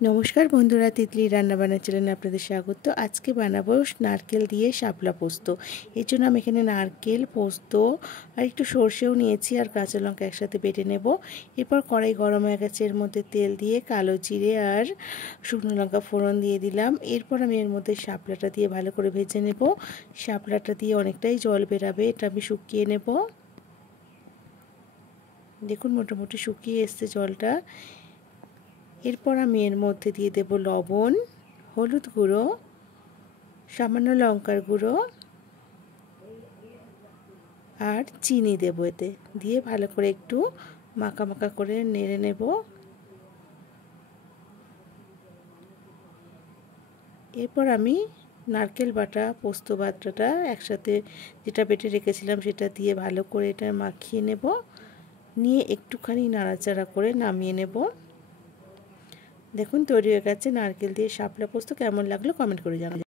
নমস্কার বন্ধুরা, তিতলি রান্নাবান্না চ্যানেলে আপনাদের স্বাগত। আজকে বানাবো নারকেল দিয়ে শাপলা পোস্ত। এর জন্য আমি এখানে নারকেল, পোস্ত আর একটু সর্ষেও নিয়েছি আর কাঁচা লঙ্কা একসাথে বেটে নেব। এরপর কড়াই গরম হয়ে গেছে, এর মধ্যে তেল দিয়ে কালো জিরে আর শুকনো লঙ্কা ফোড়ন দিয়ে দিলাম। এরপর আমি এর মধ্যে শাপলাটা দিয়ে ভালো করে ভেজে নেব। শাপলাটা দিয়ে অনেকটাই জল বেরাবে, এটা আমি শুকিয়ে নেব। দেখুন মোটামুটি শুকিয়ে এসছে জলটা। এরপর আমি এর মধ্যে দিয়ে দেব লবণ, হলুদ গুঁড়ো, সামান্য লঙ্কার গুঁড়ো আর চিনি দেব। এতে দিয়ে ভালো করে একটু মাখা মাখা করে নেড়ে নেব। এরপর আমি নারকেল বাটা, পোস্ত বাটাটা একসাথে যেটা বেটে রেখেছিলাম সেটা দিয়ে ভালো করে এটা মাখিয়ে নেব। নিয়ে একটুখানি নাড়াচাড়া করে নামিয়ে নেব। দেখুন তৈরি হয়ে গেছে নারকেল দিয়ে শাপলা পোস্ত। কেমন লাগলো কমেন্ট করে জানাবেন।